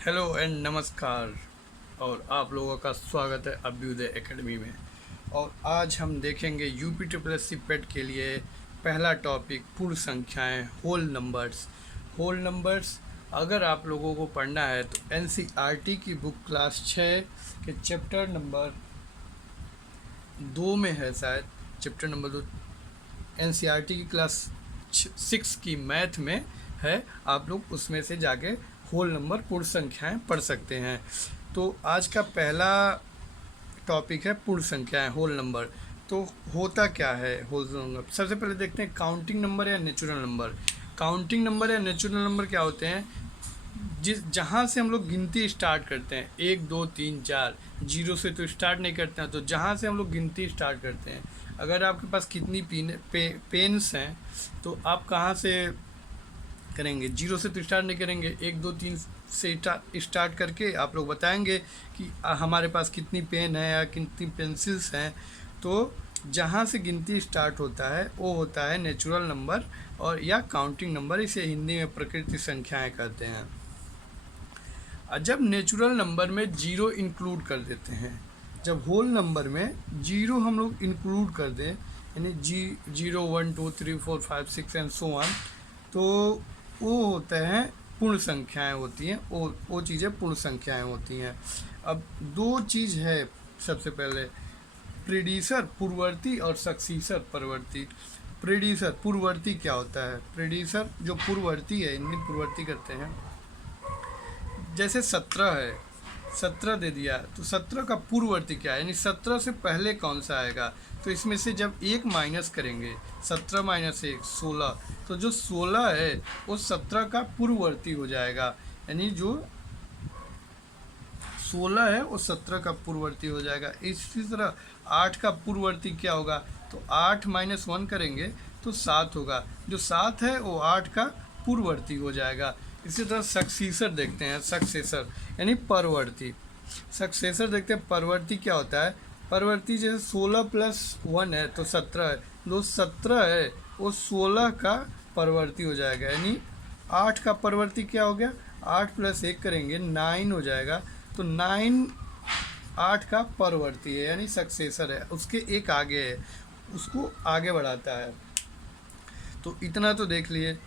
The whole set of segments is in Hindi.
हेलो एंड नमस्कार। और आप लोगों का स्वागत है अभ्युदय एकेडमी में। और आज हम देखेंगे यूपी ट्रिपल एस सी पेट के लिए पहला टॉपिक पूर्ण संख्याएं, होल नंबर्स। होल नंबर्स अगर आप लोगों को पढ़ना है तो एनसीईआरटी की बुक क्लास 6 के चैप्टर नंबर 2 में है, शायद चैप्टर नंबर 2 एनसीईआरटी की क्लास 6 की मैथ में है। आप लोग उसमें से जाके होल नंबर, पूर्ण संख्याएं पढ़ सकते हैं। तो आज का पहला टॉपिक है पूर्ण संख्याएं, होल नंबर। तो होता क्या है होल नंबर? सबसे पहले देखते हैं काउंटिंग नंबर या नेचुरल नंबर। काउंटिंग नंबर या नेचुरल नंबर क्या होते हैं? जहाँ से हम लोग गिनती स्टार्ट करते हैं, 1 2 3 4, जीरो से तो स्टार्ट नहीं करते हैं। तो जहाँ से हम लोग गिनती स्टार्ट करते हैं, अगर आपके पास कितनी पेन्स हैं तो आप कहाँ से करेंगे? जीरो से तो स्टार्ट नहीं करेंगे, 1 2 3 से स्टार्ट करके आप लोग बताएंगे कि हमारे पास कितनी पेन है या कितनी पेंसिल्स हैं। तो जहाँ से गिनती स्टार्ट होता है वो होता है नेचुरल नंबर और या काउंटिंग नंबर। इसे हिंदी में प्रकृति संख्याएं कहते हैं। जब नेचुरल नंबर में जीरो इंक्लूड कर देते हैं, जब होल नंबर में जीरो हम लोग इंक्लूड कर दें, यानी 0 1 2 3 4 5 6 एंड सो ऑन, तो वो होते हैं पूर्ण संख्याएं होती हैं। वो चीज़ें पूर्ण संख्याएं होती हैं। अब दो चीज़ है। सबसे पहले प्रीडिसर पूर्ववर्ती और सक्सीसर परवर्ती। प्रीडिसर पूर्ववर्ती क्या होता है? प्रीडिसर जो पूर्ववर्ती है, इनमें पूर्ववर्ती करते हैं। जैसे 17 है, 17 दे दिया तो 17 का पूर्ववर्ती क्या है, यानी 17 से पहले कौन सा आएगा? तो इसमें से जब एक माइनस करेंगे, 17 माइनस 1 16, तो जो 16 है वो 17 का पूर्ववर्ती हो जाएगा। यानी जो 16 है वो 17 का पूर्ववर्ती हो जाएगा। इसी तरह 8 का पूर्ववर्ती क्या होगा? तो 8 माइनस 1 करेंगे तो 7 होगा। जो 7 है वो 8 का पूर्ववर्ती हो जाएगा। इसी तरह सक्सीसर देखते हैं, सक्सेसर यानी परवर्ती। सक्सेसर देखते हैं परवर्ती क्या होता है। परवर्ती जैसे 16 प्लस 1 है तो 17 है, जो 17 है वो 16 का परवर्ती हो जाएगा। यानी 8 का परवर्ती क्या हो गया? 8 प्लस 1 करेंगे 9 हो जाएगा। तो 9 8 का परवर्ती है, यानी सक्सेसर है, उसके एक आगे है, उसको आगे बढ़ाता है। तो इतना तो देख लिए।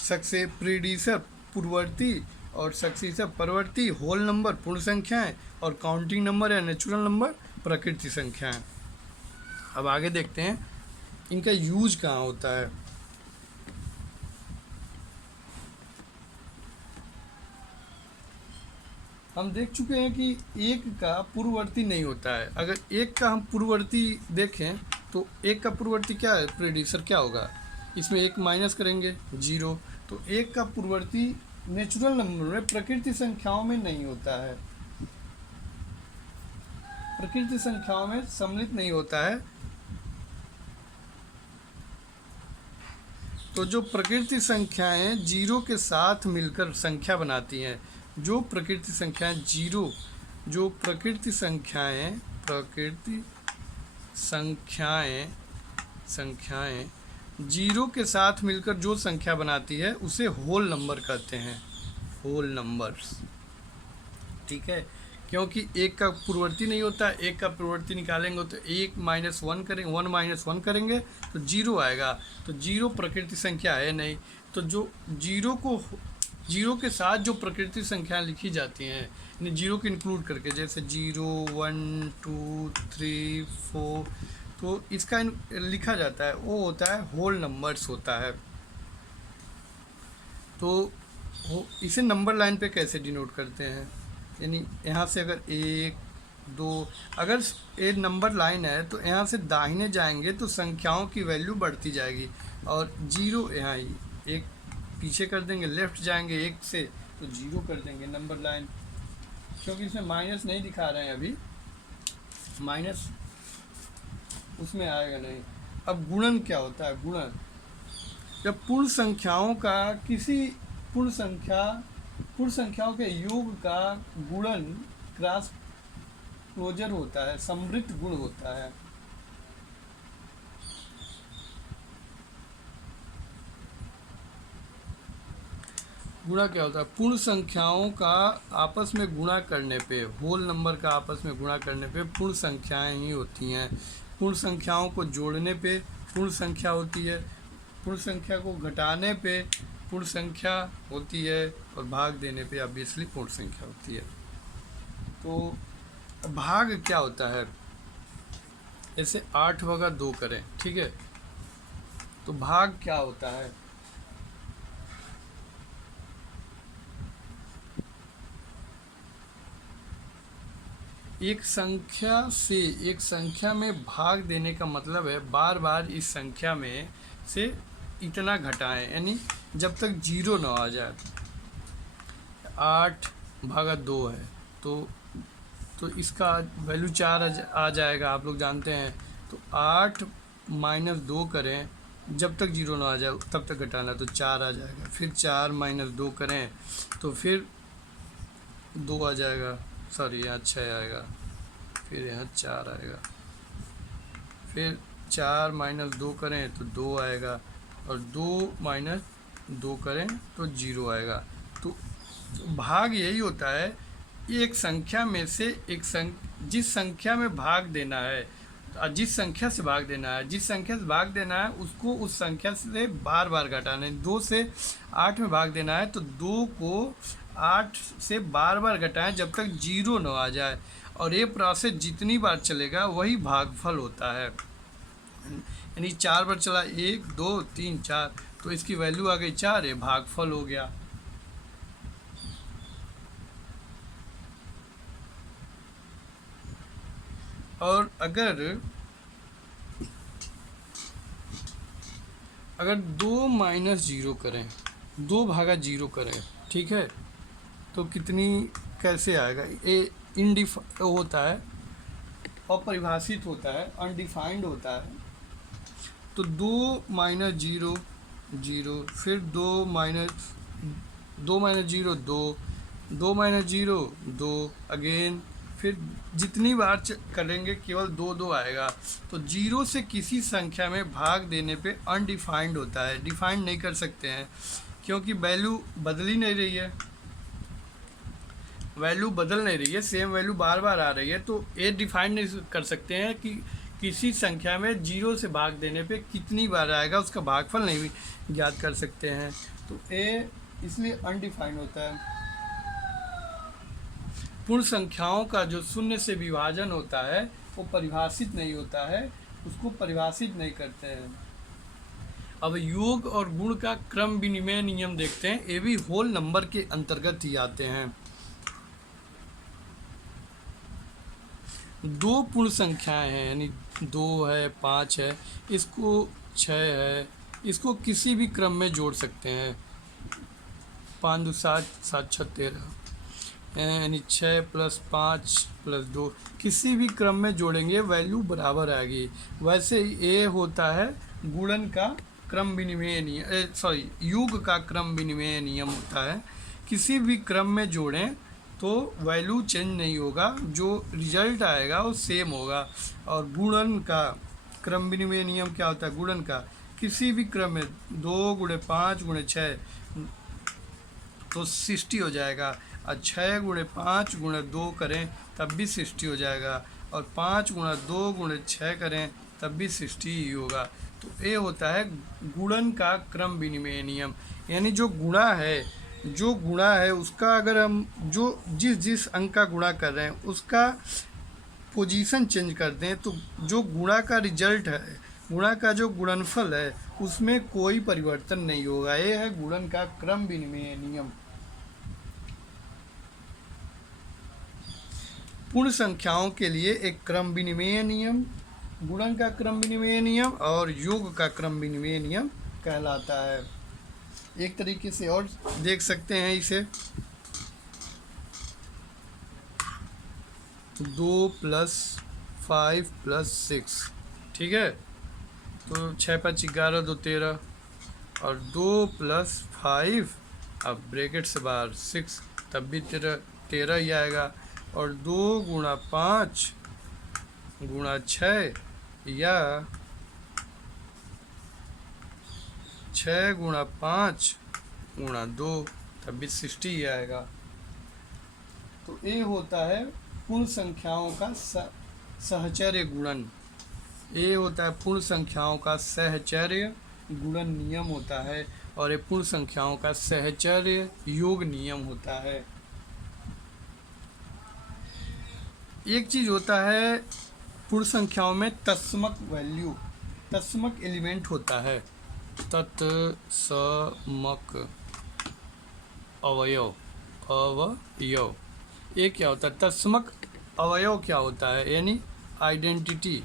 प्रीडिसर पूर्ववर्ती और सक्सेसर परवर्ती, होल नंबर पूर्ण संख्याएं, और काउंटिंग नंबर या नेचुरल नंबर प्रकृति संख्याएं। अब आगे देखते हैं इनका यूज कहाँ होता है। हम देख चुके हैं कि एक का पूर्ववर्ती नहीं होता है। अगर एक का हम पूर्ववर्ती देखें तो एक का पूर्ववर्ती क्या है? प्रेडिसर क्या होगा? इसमें एक माइनस करेंगे 0। तो एक का पूर्ववर्ती नेचुरल नंबर में, प्रकृति संख्याओं में नहीं होता है, प्रकृति संख्याओं में सम्मिलित नहीं होता है। तो जो प्रकृति संख्याएं जीरो के साथ मिलकर संख्या बनाती हैं, जो प्रकृति संख्याएं जीरो, जो प्रकृति संख्याएं जीरो के साथ मिलकर जो संख्या बनाती है उसे होल नंबर कहते हैं, होल नंबर्स। ठीक है, क्योंकि एक का पूर्ववर्ती नहीं होता। एक का पूर्ववर्ती निकालेंगे तो एक माइनस वन करेंगे, 1 माइनस 1 करेंगे तो 0 आएगा। तो 0 प्रकृति संख्या है नहीं। तो जो जीरो के साथ जो प्रकृति संख्या लिखी जाती हैं, यानी जीरो को इंक्लूड करके, जैसे 0 1 2 3 4, तो इसका लिखा जाता है, वो होता है होल नंबर्स होता है। तो इसे नंबर लाइन पे कैसे डिनोट करते हैं? यानी यहाँ से अगर 1 2, अगर एक नंबर लाइन है तो यहाँ से दाहिने जाएंगे तो संख्याओं की वैल्यू बढ़ती जाएगी, और 0 यहाँ ही एक पीछे कर देंगे, लेफ्ट जाएंगे 1 से तो 0 कर देंगे नंबर लाइन। क्योंकि इसमें माइनस नहीं दिखा रहे हैं अभी, माइनस उसमें आएगा नहीं। अब गुणन क्या होता है? गुणन जब पूर्ण संख्याओं का किसी पूर्ण संख्याओं के योग का गुणन क्रॉस क्लोजर होता है, समृद्ध गुण होता है। गुणा क्या होता है? पूर्ण संख्याओं का आपस में गुणा करने पे, होल नंबर का आपस में गुणा करने पे पूर्ण संख्याएं ही होती हैं। पूर्ण संख्याओं को जोड़ने पे पूर्ण संख्या होती है, पूर्ण संख्या को घटाने पे पूर्ण संख्या होती है, और भाग देने पे ऑब्वियसली पूर्ण संख्या होती है। तो भाग क्या होता है? जैसे 8/2 करें, ठीक है, तो भाग क्या होता है? एक संख्या से एक संख्या में भाग देने का मतलब है बार बार इस संख्या में से इतना घटाएं, यानी जब तक 0 ना आ जाए। 8/2 है, तो इसका वैल्यू 4 आ जाएगा, आप लोग जानते हैं। तो 8-2 करें, जब तक 0 ना आ जाए तब तक घटाना, तो 4 आ जाएगा। फिर 4-2 करें तो फिर 2 आ जाएगा, सॉरी यहाँ 6 आएगा, फिर यहाँ 4 आएगा, फिर 4-2 करें तो 2 आएगा, और 2-2 करें तो 0 आएगा। तो भाग यही होता है, एक संख्या में से जिस संख्या में भाग देना है, जिस संख्या से भाग देना है, जिस संख्या से भाग देना है उसको उस संख्या से बार बार घटाना है। 2 से 8 में भाग देना है तो 2 को 8 से बार बार घटाएं जब तक 0 न आ जाए, और ये प्रोसेस जितनी बार चलेगा वही भागफल होता है। यानी 4 बार चला, 1 2 3 4, तो इसकी वैल्यू आ गई 4, ये भागफल हो गया। और अगर 2-0 करें, 2/0 करें, ठीक है, तो कितनी, कैसे आएगा? ये होता है, अपरिभाषित होता है, अनडिफाइंड होता है। तो 2-0 0, फिर 2-0 2, 2-0 2 अगेन, फिर जितनी बार करेंगे केवल 2 आएगा। तो 0 से किसी संख्या में भाग देने पे अनडिफाइंड होता है, डिफाइंड नहीं कर सकते हैं, क्योंकि वैल्यू बदल ही नहीं रही है, वैल्यू बदल नहीं रही है, सेम वैल्यू बार बार आ रही है। तो ये डिफाइन नहीं कर सकते हैं कि किसी संख्या में 0 से भाग देने पे कितनी बार आएगा, उसका भागफल नहीं ज्ञात कर सकते हैं। तो ये इसलिए अनडिफाइंड होता है। पूर्ण संख्याओं का जो शून्य से विभाजन होता है वो परिभाषित नहीं होता है, उसको परिभाषित नहीं करते हैं। अब योग और गुण का क्रम विनिमय नियम देखते हैं, ये भी होल नंबर के अंतर्गत ही आते हैं। 2 पूर्ण संख्याएं हैं, यानी 2 है, 5 है, इसको 6 है, इसको किसी भी क्रम में जोड़ सकते हैं। 5 2 7, 7 6 13, यानी 6 + 5 + 2, किसी भी क्रम में जोड़ेंगे वैल्यू बराबर आएगी। वैसे ये होता है गुणन का क्रम विनिमय नियम, सॉरी योग का क्रम विनिमय नियम होता है। किसी भी क्रम में जोड़ें तो वैल्यू चेंज नहीं होगा, जो रिजल्ट आएगा वो सेम होगा। और गुणन का क्रम विनिमय नियम क्या होता है? गुणन का किसी भी क्रम में 2 × 5 × 6 तो 60 हो जाएगा, और 6 × 5 × 2 करें तब भी 60 हो जाएगा, और 5 × 2 × 6 करें तब भी 60 ही होगा। तो ये होता है गुणन का क्रम विनिमय नियम। यानी जो गुणा है उसका अगर हम जो जिस अंक का गुणा कर रहे हैं उसका पोजीशन चेंज कर दें तो जो गुणा का रिजल्ट है, गुणा का जो गुणनफल है उसमें कोई परिवर्तन नहीं होगा। ये है गुणन का क्रम विनिमय नियम। पूर्ण संख्याओं के लिए एक क्रम विनिमय नियम, गुणन का क्रम विनिमय नियम और योग का क्रम विनिमय नियम कहलाता है। एक तरीके से और देख सकते हैं इसे, 2 + 5 + 6, ठीक है, तो 6 × 5 11 2 13, और 2 + 5, अब ब्रैकेट से बाहर 6, तब भी 13 ही आएगा, और 2 × 5 × 6 या 6 × 5 × 2, तब भी 60 ही आएगा। तो ए होता है पूर्ण संख्याओं का सहचर्य गुणन। ए होता है पूर्ण संख्याओं का सहचर्य गुणन नियम होता है, और ये पूर्ण संख्याओं का सहचर्य योग नियम होता है। एक चीज होता है पूर्ण संख्याओं में तत्समक वैल्यू, तत्समक एलिमेंट होता है, तत्समक अवयव, अवयव। ये क्या होता है? तत्समक अवयव क्या होता है? यानी आइडेंटिटी,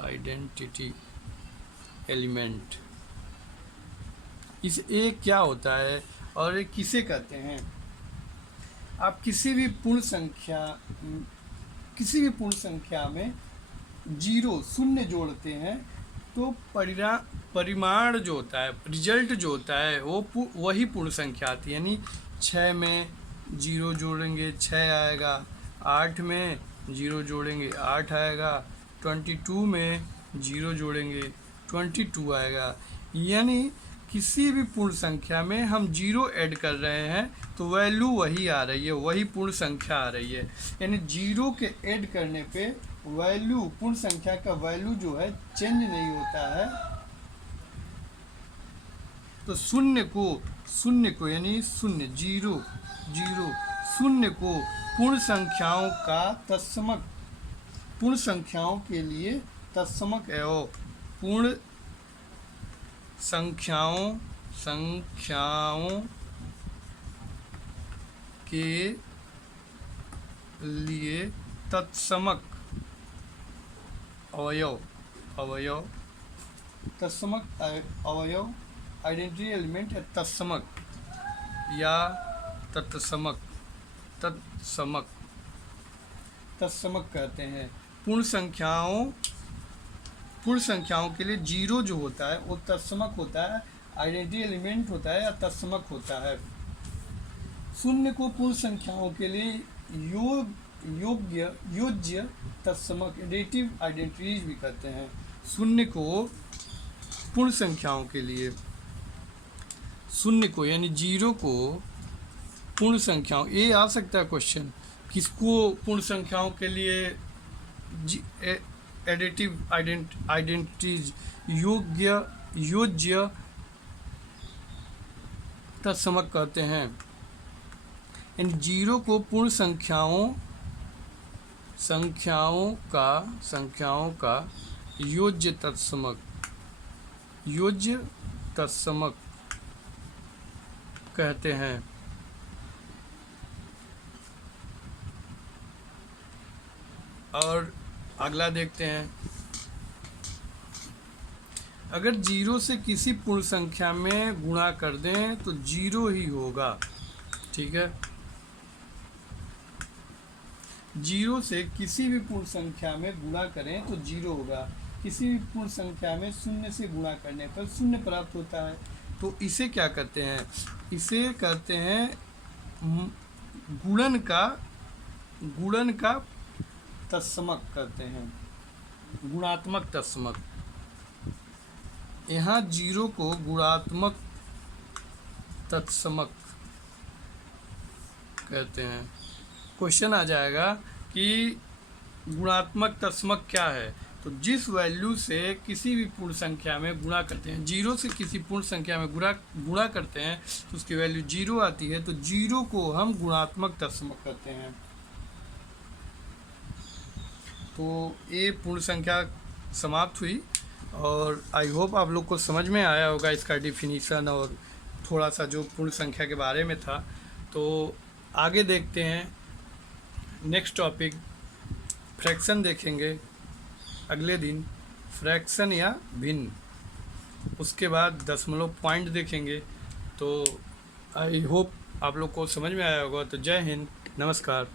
आइडेंटिटी एलिमेंट। इस ए क्या होता है और ये किसे कहते हैं? आप किसी भी पूर्ण संख्या में जीरो, शून्य जोड़ते हैं तो परिमाण जो होता है, रिजल्ट जो होता है वो वही पूर्ण संख्या आती है। यानी 6 में जीरो जोड़ेंगे 6 आएगा, 8 में जीरो जोड़ेंगे 8 आएगा, 22 में जीरो जोड़ेंगे 22 आएगा। यानी किसी भी पूर्ण संख्या में हम जीरो ऐड कर रहे हैं तो वैल्यू वही आ रही है, वही पूर्ण संख्या आ रही है। यानी जीरो के ऐड करने पे वैल्यू, पूर्ण संख्या का वैल्यू जो है चेंज नहीं होता है। तो शून्य को यानी शून्य, जीरो, शून्य को पूर्ण संख्याओं का तत्समक, पूर्ण संख्याओं के लिए तत्समक एवं पूर्ण संख्याओं के लिए तत्समक अवयव, तत्समक अवयव, आइडेंटिटी एलिमेंट है तत्समक या तत्समक कहते हैं। पूर्ण संख्याओं के लिए जीरो जो होता है वो तत्समक होता है, आइडेंटिटी एलिमेंट होता है या तत्समक होता है। शून्य को पूर्ण संख्याओं के लिए योज्य तत्समक, एडिटिव आइडेंटिटीज भी कहते हैं। शून्य को पूर्ण संख्याओं के लिए, शून्य को यानी जीरो को पूर्ण संख्याओं, ये आ सकता है क्वेश्चन, किसको पूर्ण संख्याओं के लिए एडिटिव आइडेंटिटीज, योज्य तत्समक कहते हैं। इन जीरो को पूर्ण संख्याओं का योज्य तत्समक कहते हैं। और अगला देखते हैं, अगर जीरो से किसी पूर्ण संख्या में गुणा कर दें तो जीरो ही होगा। ठीक है, जीरो से किसी भी पूर्ण संख्या में गुणा करें तो जीरो होगा। किसी भी पूर्ण संख्या में शून्य से गुणा करने पर शून्य प्राप्त होता है। तो इसे क्या कहते हैं? इसे कहते हैं गुणन का तत्समक कहते हैं, गुणात्मक तत्समक। यहाँ जीरो को गुणात्मक तत्समक कहते हैं। क्वेश्चन आ जाएगा कि गुणात्मक तत्समक क्या है? तो जिस वैल्यू से किसी भी पूर्ण संख्या में गुणा करते हैं, जीरो से किसी पूर्ण संख्या में गुणा करते हैं तो उसकी वैल्यू जीरो आती है, तो जीरो को हम गुणात्मक तत्समक कहते हैं। तो ये पूर्ण संख्या समाप्त हुई और आई होप आप लोग को समझ में आया होगा इसका डिफिनीशन और थोड़ा सा जो पूर्ण संख्या के बारे में था। तो आगे देखते हैं, नेक्स्ट टॉपिक फ्रैक्शन देखेंगे अगले दिन, फ्रैक्शन या भिन्न। उसके बाद दशमलव पॉइंट देखेंगे। तो आई होप आप लोग को समझ में आया होगा। तो जय हिंद, नमस्कार।